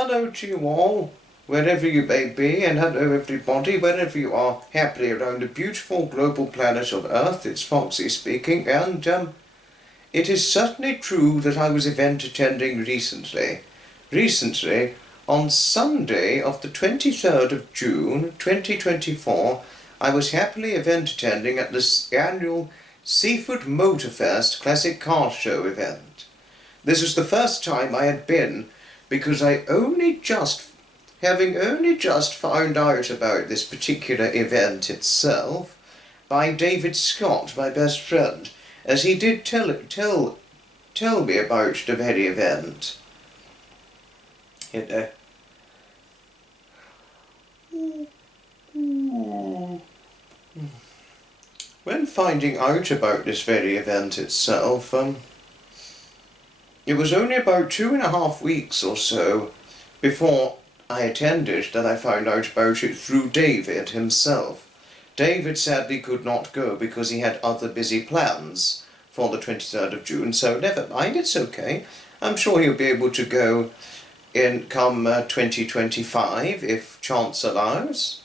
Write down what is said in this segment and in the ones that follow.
Hello to you all, wherever you may be, and hello everybody, wherever you are happily around the beautiful global planet of Earth. It's Foxy speaking, and it is certainly true that I was event attending recently. Recently, on Sunday of the 23rd of June 2024, I was happily event attending at this annual Seaford Motorfest Classic Car Show event. This was the first time I had been, because having only just found out about this particular event itself by David Scott, my best friend, as he did tell me about the very event. When finding out about this very event itself, it was only about 2.5 weeks or so before I attended that I found out about it through David himself. David sadly could not go because he had other busy plans for the 23rd of June, so never mind, it's okay. I'm sure he'll be able to go in come 2025 if chance allows.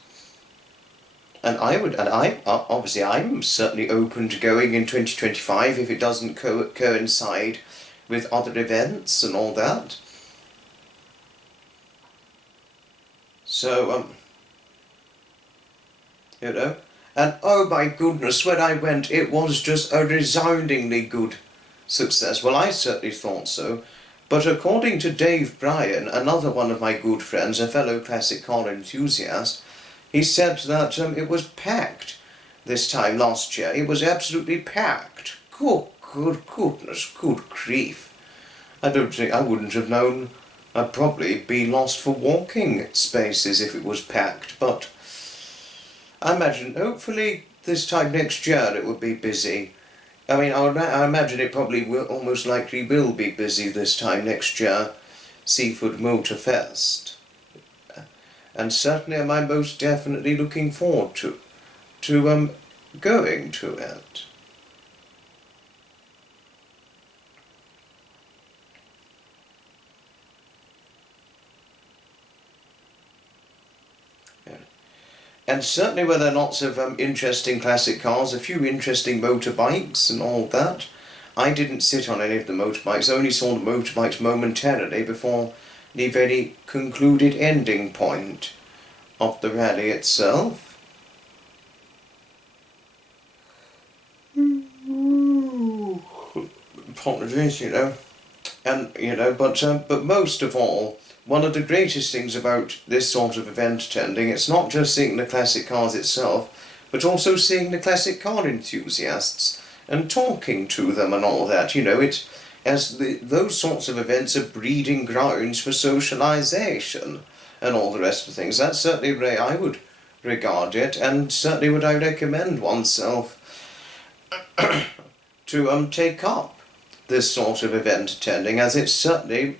And obviously I'm certainly open to going in 2025 if it doesn't coincide with other events and all that. So, and oh my goodness, when I went, it was just a resoundingly good success. Well, I certainly thought so. But according to Dave Bryan, another one of my good friends, a fellow classic car enthusiast, he said that it was packed this time last year. It was absolutely packed. Good goodness, good grief. I wouldn't have known. I'd probably be lost for walking spaces if it was packed, but I imagine hopefully this time next year it will be busy. I mean, I imagine it probably almost likely will be busy this time next year, Seaford Motorfest. And certainly am I most definitely looking forward to going to it. And certainly were there lots of interesting classic cars, a few interesting motorbikes and all that. I didn't sit on any of the motorbikes, I only saw the motorbikes momentarily before the very concluded ending point of the rally itself. Apologies, but most of all, one of the greatest things about this sort of event attending, it's not just seeing the classic cars itself, but also seeing the classic car enthusiasts and talking to them and all that. Those sorts of events are breeding grounds for socialisation and all the rest of things. That's certainly the way I would regard it, and certainly would I recommend oneself to take up this sort of event attending, as it's certainly,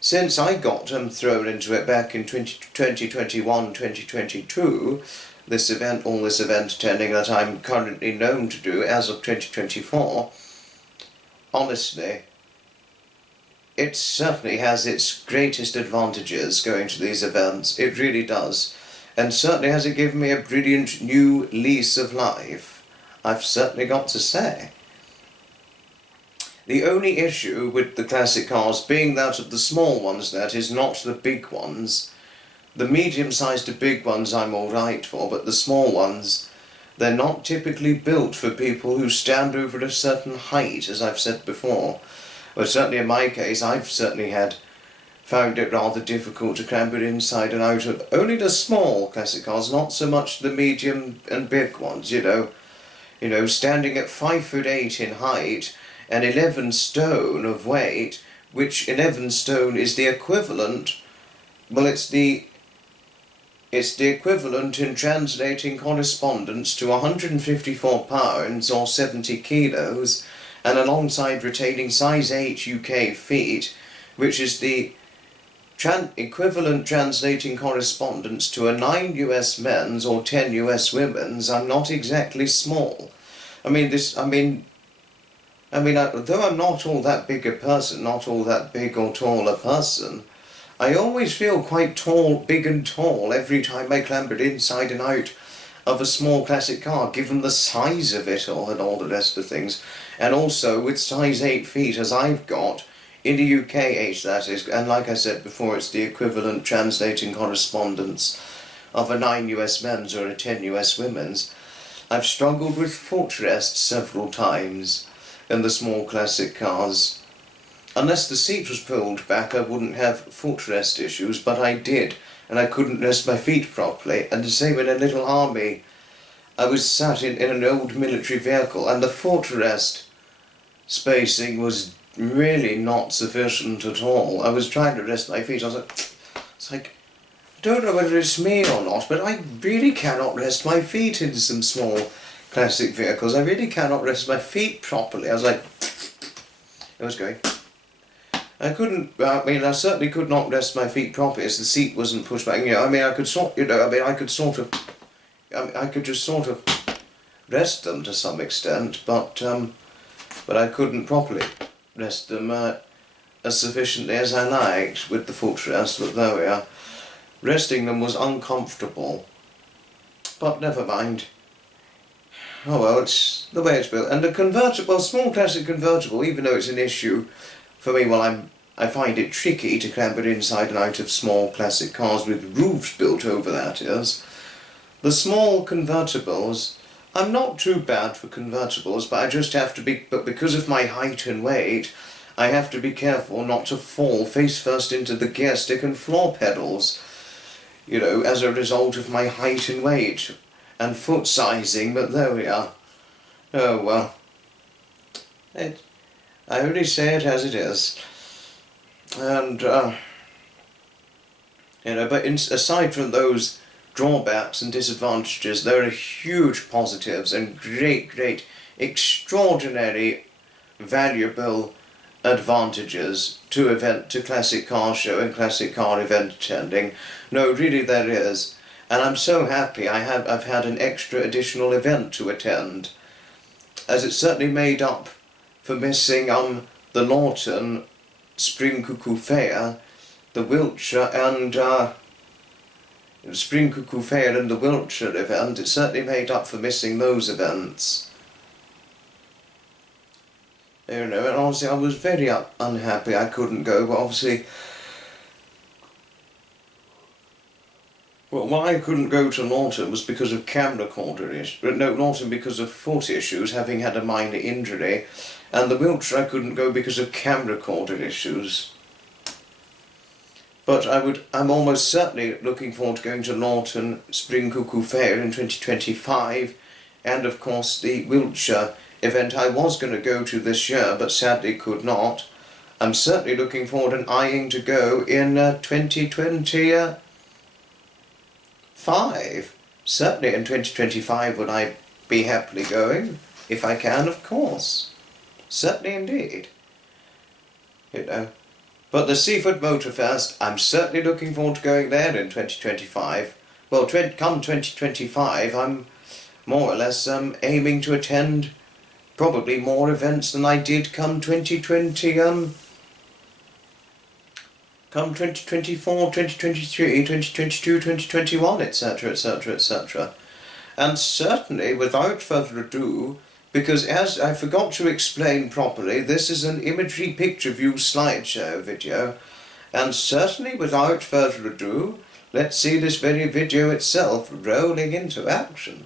since I got thrown into it back in 2021, 2022, all this event attending that I'm currently known to do as of 2024, honestly, it certainly has its greatest advantages going to these events. It really does. And certainly has it given me a brilliant new lease of life, I've certainly got to say. The only issue with the classic cars being that of the small ones, that is, not the big ones. The medium-sized to big ones I'm alright for, but the small ones, they're not typically built for people who stand over a certain height, as I've said before. But certainly in my case, I've certainly found it rather difficult to clamber inside and out of only the small classic cars, not so much the medium and big ones, standing at 5'8" in height and 11 stone of weight, which 11 stone is the equivalent, well, it's the equivalent in translating correspondence to 154 pounds or 70 kilos, and alongside retaining size 8 UK feet, which is the equivalent translating correspondence to a 9 US men's or 10 US women's, I'm not exactly small. Though I'm not all that big a person, not all that big or tall a person, I always feel quite tall, big and tall, every time I clambered inside and out of a small classic car, given the size of it all and all the rest of things. And also with size 8 feet as I've got, in the UK age that is, and like I said before, it's the equivalent translating correspondence of a 9 US men's or a 10 US women's. I've struggled with footrests several times in the small classic cars. Unless the seat was pulled back, I wouldn't have footrest issues, but I did, and I couldn't rest my feet properly. And the same in a little army. I was sat in an old military vehicle, and the footrest spacing was really not sufficient at all. I was trying to rest my feet. I was like, I don't know whether it's me or not, but I really cannot rest my feet in some small classic vehicles. I really cannot rest my feet properly. I was like, it was going. I couldn't, I certainly could not rest my feet properly as the seat wasn't pushed back. I could just sort of rest them to some extent, but I couldn't properly rest them as sufficiently as I liked with the footrest, but there we are. Resting them was uncomfortable, but never mind. Oh well, it's the way it's built. And the convertible, small classic convertible, even though it's an issue for me, I find it tricky to clamber inside and out of small classic cars with roofs built over, that is. The small convertibles, I'm not too bad for convertibles, but I just have to be, but because of my height and weight, I have to be careful not to fall face first into the gear stick and floor pedals, as a result of my height and weight and foot sizing, but there we are. Oh well. I only say it as it is. And, but aside from those drawbacks and disadvantages, there are huge positives and great, extraordinary, valuable advantages to classic car show and classic car event attending. No, really there is. And I'm so happy I've had an extra additional event to attend, as it certainly made up for missing the Lawton Spring Cuckoo Fair, the Wiltshire and Spring Cuckoo Fair and the Wiltshire event. It certainly made up for missing those events. And obviously I was very unhappy I couldn't go, but obviously, well, why I couldn't go to Lawton was because of camcorder issues. No, Lawton because of foot issues, having had a minor injury, and the Wiltshire I couldn't go because of camcorder issues. But I'm almost certainly looking forward to going to Lawton Spring Cuckoo Fair in 2025, and of course the Wiltshire event I was going to go to this year, but sadly could not. I'm certainly looking forward and eyeing to go in 2025. Certainly in 2025 would I be happily going, if I can, of course. Certainly indeed. But the Seaford Motorfest, I'm certainly looking forward to going there in 2025. Well, come 2025, I'm more or less aiming to attend probably more events than I did come 2020, come 2024, 2023, 2022, 2021, etc, etc, etc. And certainly, without further ado, because as I forgot to explain properly, this is an Imagery picture view slideshow video, and certainly without further ado, let's see this very video itself rolling into action.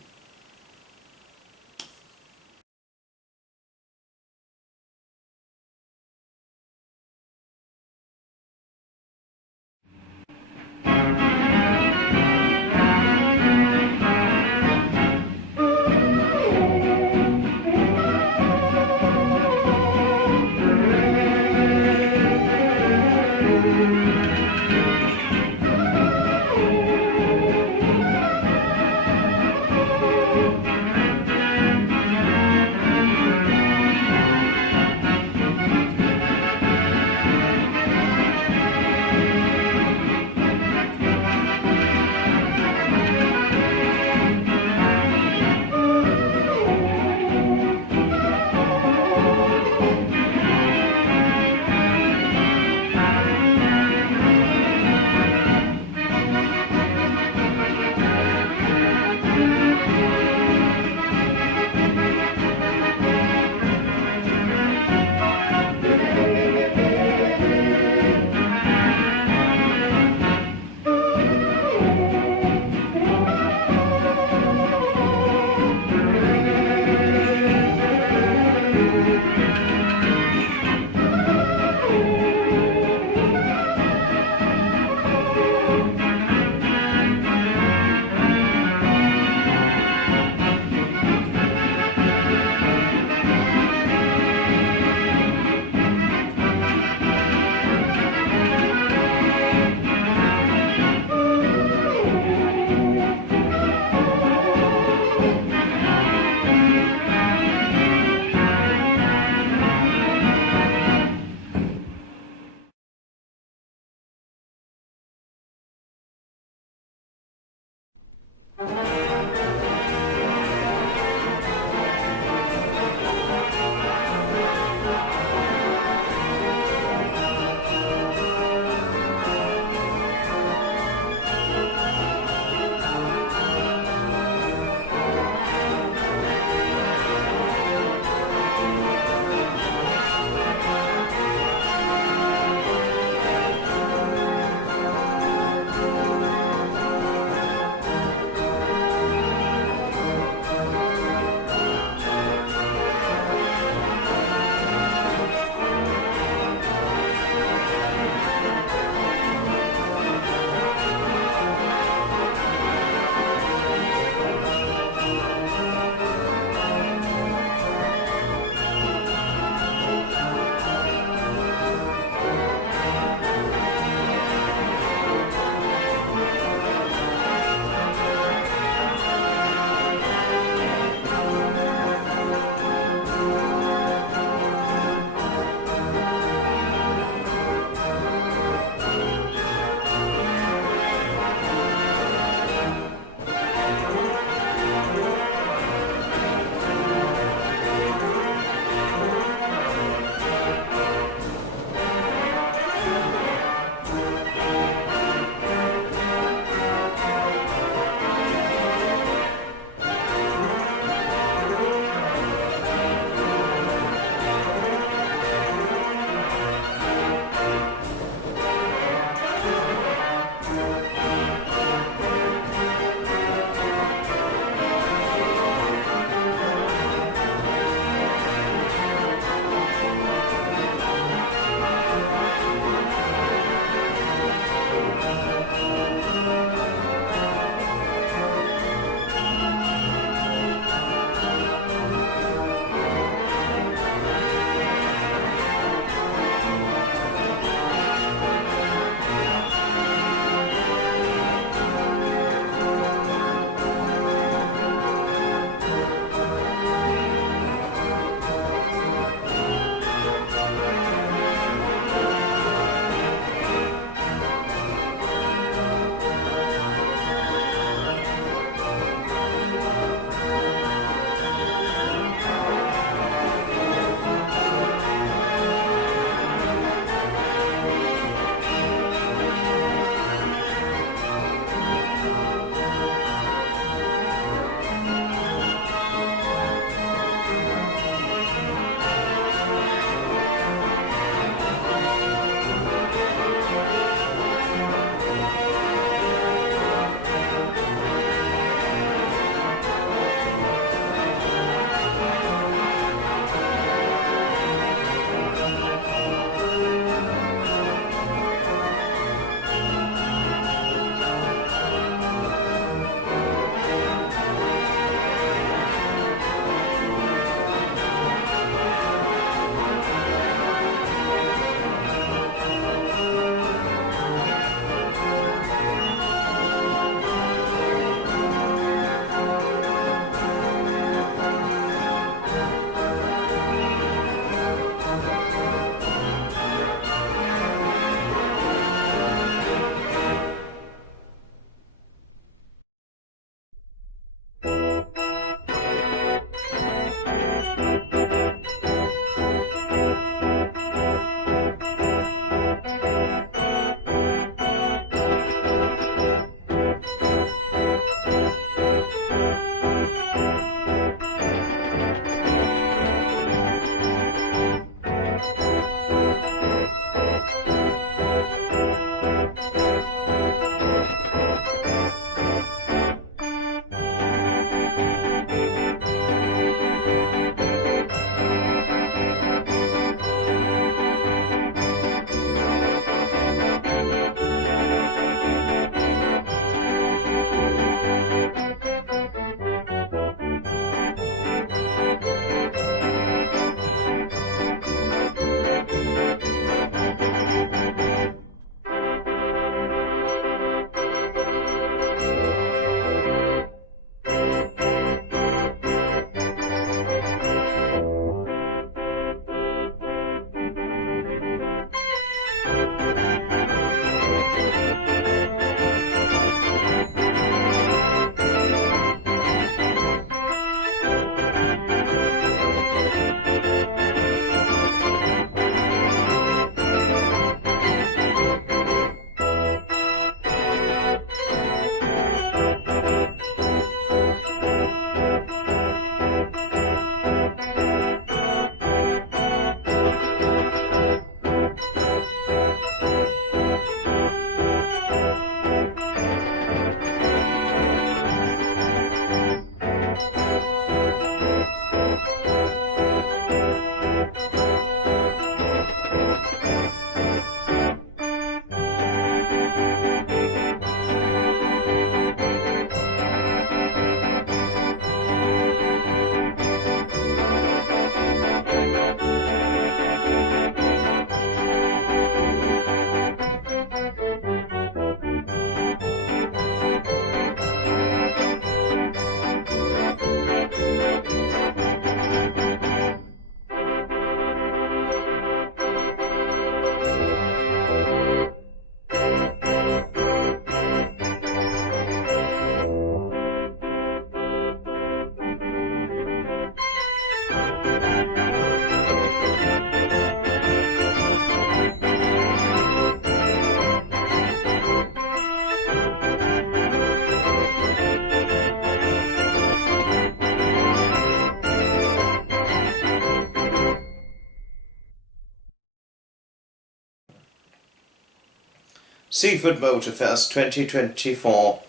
Seaford Motorfest 2024.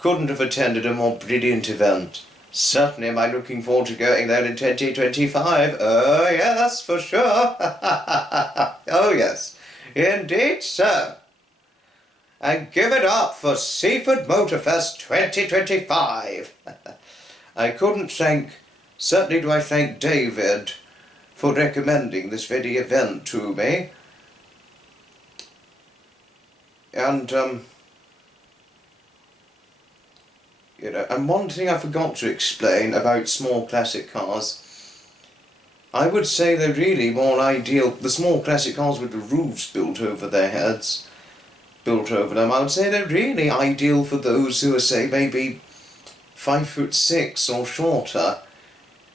Couldn't have attended a more brilliant event. Certainly am I looking forward to going there in 2025. Oh yes, for sure. Oh yes, indeed sir. And give it up for Seaford Motorfest 2025. Certainly do I thank David for recommending this very event to me. And, and one thing I forgot to explain about small classic cars. I would say they're really more ideal, the small classic cars with the roofs built over their heads, built over them, I would say they're really ideal for those who are, say, maybe 5'6" or shorter.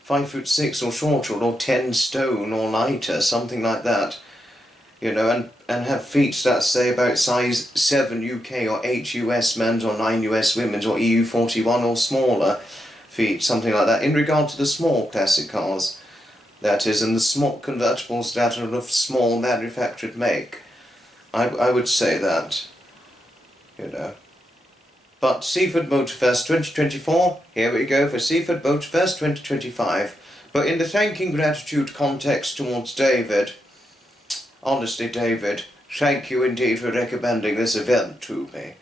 5'6" or shorter, or 10 stone or lighter, something like that. And have feet that say about size 7 UK or 8 US men's or 9 US women's or EU 41 or smaller feet, something like that. In regard to the small classic cars, that is, and the small convertibles that are of small manufactured make, I would say that, But Seaford Motorfest 2024, here we go for Seaford Motorfest 2025. But in the thanking gratitude context towards David, honestly, David, thank you indeed for recommending this event to me.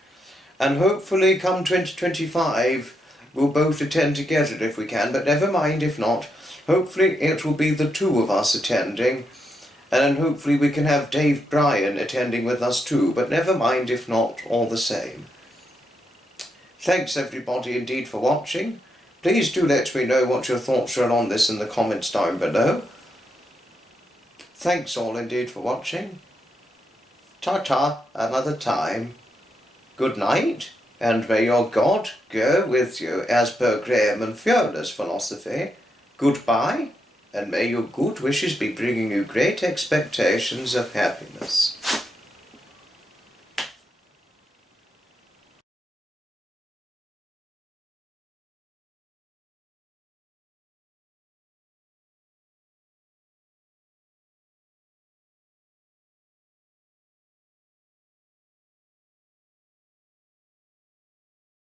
And hopefully come 2025, we'll both attend together if we can, but never mind if not. Hopefully it will be the two of us attending, and then hopefully we can have Dave Bryan attending with us too, but never mind if not, all the same. Thanks everybody indeed for watching. Please do let me know what your thoughts are on this in the comments down below. Thanks all indeed for watching. Ta-ta, another time. Good night, and may your God go with you, as per Graham and Fiona's philosophy. Goodbye, and may your good wishes be bringing you great expectations of happiness.